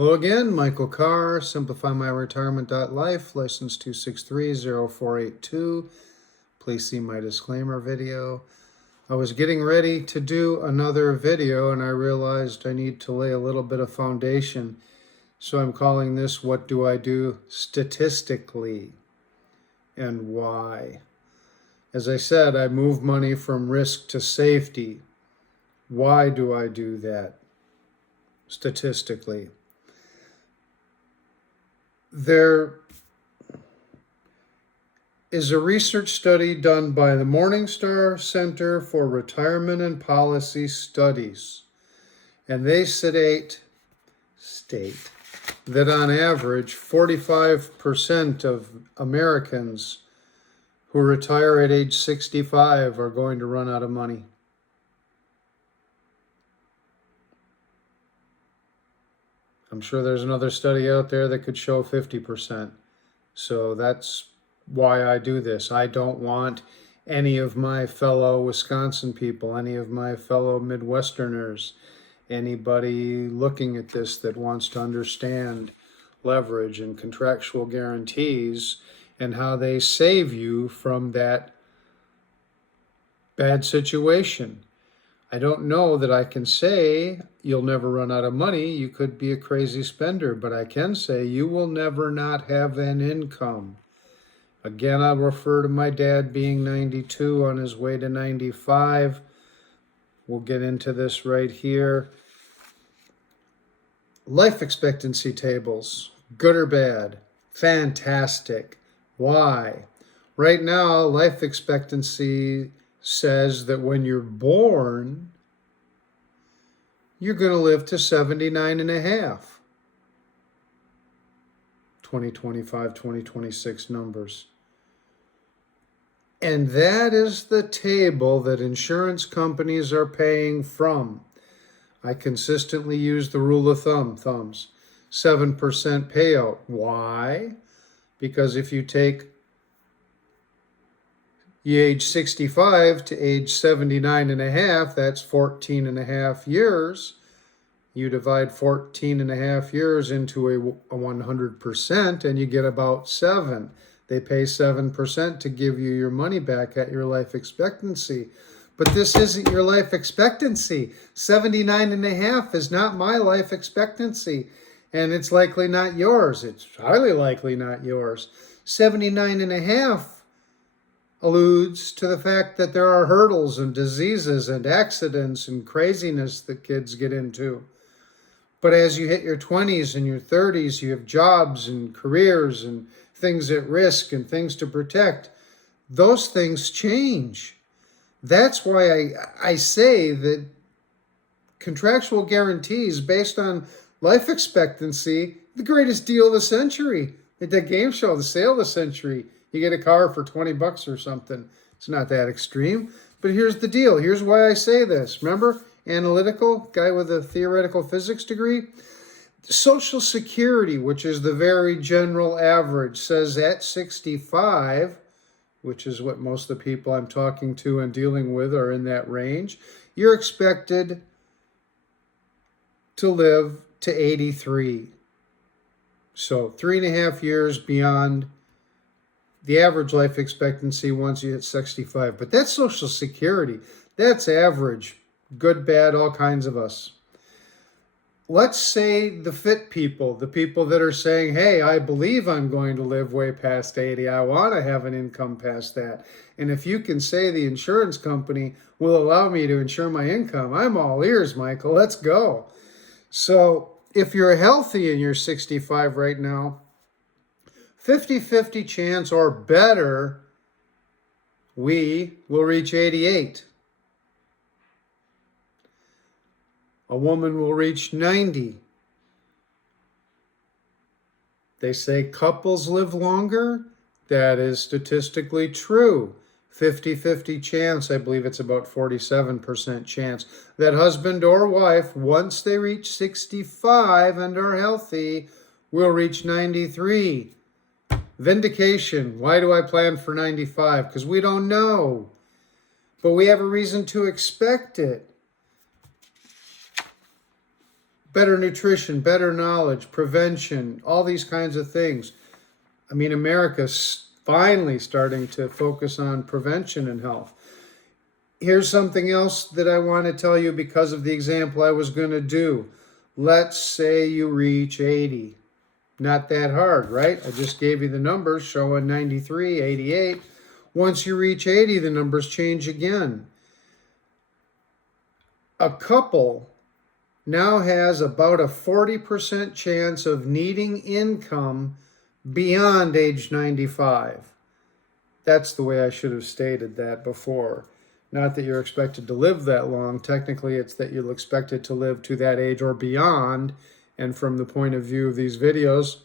Hello again, Michael Carr, Simplifymyretirement.life, license 2630482. Please see my disclaimer video. I was getting ready to do another video and I realized I need to lay a little bit of foundation. So I'm calling this What Do I Do Statistically and Why? As I said, I move money from risk to safety. Why do I do that statistically? There is a research study done by the MorningStar Center for Retirement and Policy Studies, and they state that on average 45% of Americans who retire at age 65 are going to run out of money. I'm sure there's another study out there that could show 50%. So that's why I do this. I don't want any of my fellow Wisconsin people, any of my fellow Midwesterners, anybody looking at this that wants to understand leverage and contractual guarantees and how they save you from that bad situation. I don't know that I can say you'll never run out of money. You could be a crazy spender, but I can say you will never not have an income. Again, I'll refer to my dad being 92 on his way to 95. We'll get into this right here. Life expectancy tables, good or bad? Fantastic. Why? Right now, life expectancy says that when you're born, you're going to live to 79 and a half. 2025, 2026 numbers. And that is the table that insurance companies are paying from. I consistently use the rule of thumbs. 7% payout. Why? Because if you take age 65 to age 79 and a half, that's 14 and a half years. You divide 14 and a half years into a 100% and you get about 7. They pay 7% to give you your money back at your life expectancy. But this isn't your life expectancy. 79 and a half is not my life expectancy. And it's likely not yours. It's highly likely not yours. 79 and a half alludes to the fact that there are hurdles and diseases and accidents and craziness that kids get into. But as you hit your 20s and your 30s, you have jobs and careers and things at risk and things to protect. Those things change. That's why I say that contractual guarantees based on life expectancy, the greatest deal of the century. At that game show, the sale of the century. You get a car for $20 or something. It's not that extreme. But here's the deal. Here's why I say this. Remember, analytical, guy with a theoretical physics degree? Social Security, which is the very general average, says at 65, which is what most of the people I'm talking to and dealing with are in that range, you're expected to live to 83. So 3.5 years beyond the average life expectancy once you hit 65. But that's Social Security. That's average. Good, bad, all kinds of us. Let's say the fit people, the people that are saying, hey, I believe I'm going to live way past 80. I want to have an income past that. And if you can say the insurance company will allow me to insure my income, I'm all ears, Michael. Let's go. So if you're healthy and you're 65 right now, 50-50 chance or better, we will reach 88. A woman will reach 90. They say couples live longer. That is statistically true. 50-50 chance, I believe it's about 47% chance, that husband or wife, once they reach 65 and are healthy, will reach 93. Vindication. Why do I plan for 95? Because we don't know. But we have a reason to expect it. better nutrition, better knowledge, prevention, all these kinds of things. I mean, America's finally starting to focus on prevention and health. Here's something else that I want to tell you because of the example I was going to do. Let's say you reach 80. Not that hard, right? I just gave you the numbers showing 93, 88. Once you reach 80, the numbers change again. A couple now has about a 40% chance of needing income beyond age 95. That's the way I should have stated that before. Not that you're expected to live that long. Technically, it's that you're expected to live to that age or beyond. And from the point of view of these videos,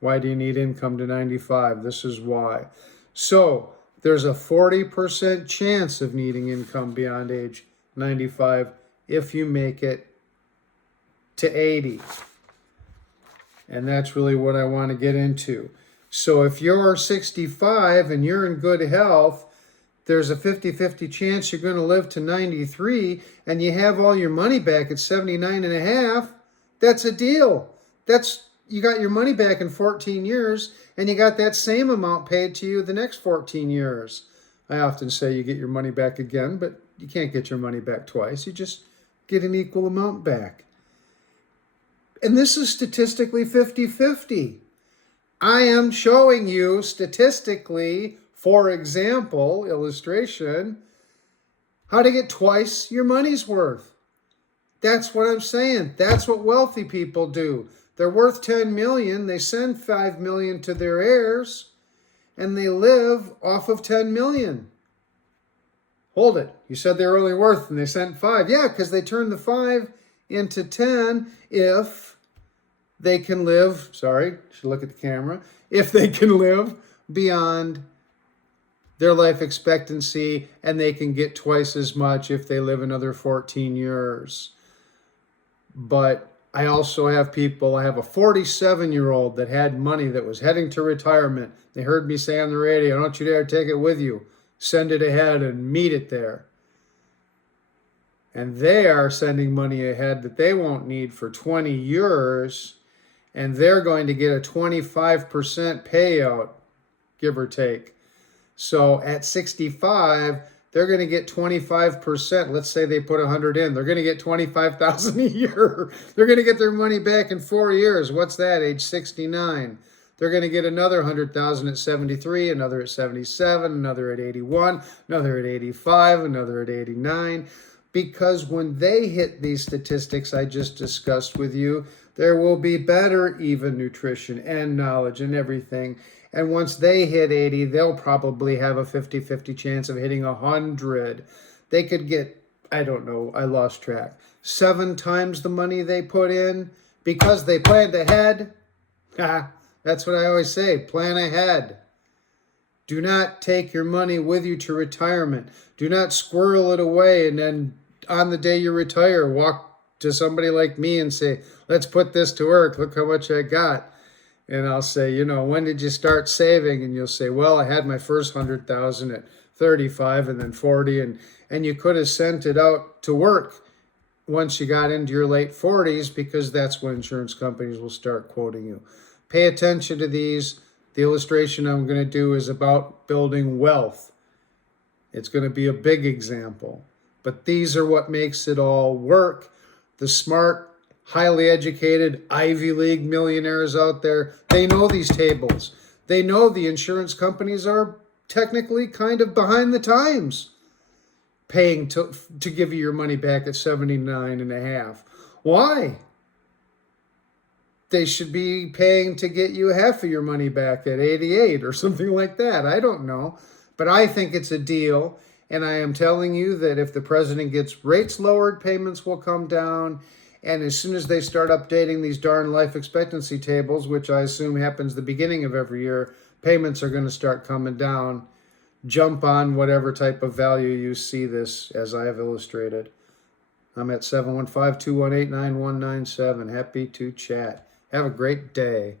why do you need income to 95? This is why. So there's a 40% chance of needing income beyond age 95 if you make it to 80. And that's really what I want to get into. So if you're 65 and you're in good health, there's a 50-50 chance you're going to live to 93 and you have all your money back at 79 and a half. That's a deal. You got your money back in 14 years and you got that same amount paid to you the next 14 years. I often say you get your money back again, but you can't get your money back twice. You just get an equal amount back. And this is statistically 50-50. I am showing you statistically, for example, illustration, how to get twice your money's worth. That's what I'm saying. That's what wealthy people do. They're worth 10 million. They send 5 million to their heirs, and they live off of 10 million. Hold it. You said they were only worth, and they sent 5. Yeah, because they turned the 5 into 10 if they can live, should look at the camera, if they can live beyond their life expectancy, and they can get twice as much if they live another 14 years. But I also have people, I have a 47-year-old that had money that was heading to retirement. They heard me say on the radio, don't you dare take it with you. Send it ahead and meet it there. And they are sending money ahead that they won't need for 20 years, and they're going to get a 25% payout, give or take. So at 65, they're going to get 25%. Let's say they put 100 in. They're going to get $25,000 a year. They're going to get their money back in 4 years. What's that? Age 69. They're going to get another 100,000 at 73, another at 77, another at 81, another at 85, another at 89. Because when they hit these statistics I just discussed with you, there will be better even nutrition and knowledge and everything. And once they hit 80, they'll probably have a 50-50 chance of hitting 100. They could get, I don't know, I lost track, 7 times the money they put in because they planned ahead. That's what I always say, plan ahead. Do not take your money with you to retirement. Do not squirrel it away and then on the day you retire, walk to somebody like me and say, let's put this to work. Look how much I got. And I'll say, when did you start saving? And you'll say, well, I had my first 100,000 at 35 and then 40. And you could have sent it out to work once you got into your late 40s because that's when insurance companies will start quoting you. Pay attention to these. The illustration I'm going to do is about building wealth. It's going to be a big example. But these are what makes it all work. The smart, highly educated Ivy League millionaires out there, they know these tables. They know the insurance companies are technically kind of behind the times, paying to give you your money back at 79 and a half. Why? They should be paying to get you half of your money back at 88 or something like that. I don't know. But I think it's a deal. And I am telling you that if the president gets rates lowered, payments will come down. And as soon as they start updating these darn life expectancy tables, which I assume happens the beginning of every year, payments are going to start coming down. Jump on whatever type of value you see this as I have illustrated. I'm at 715-218-9197. Happy to chat. Have a great day.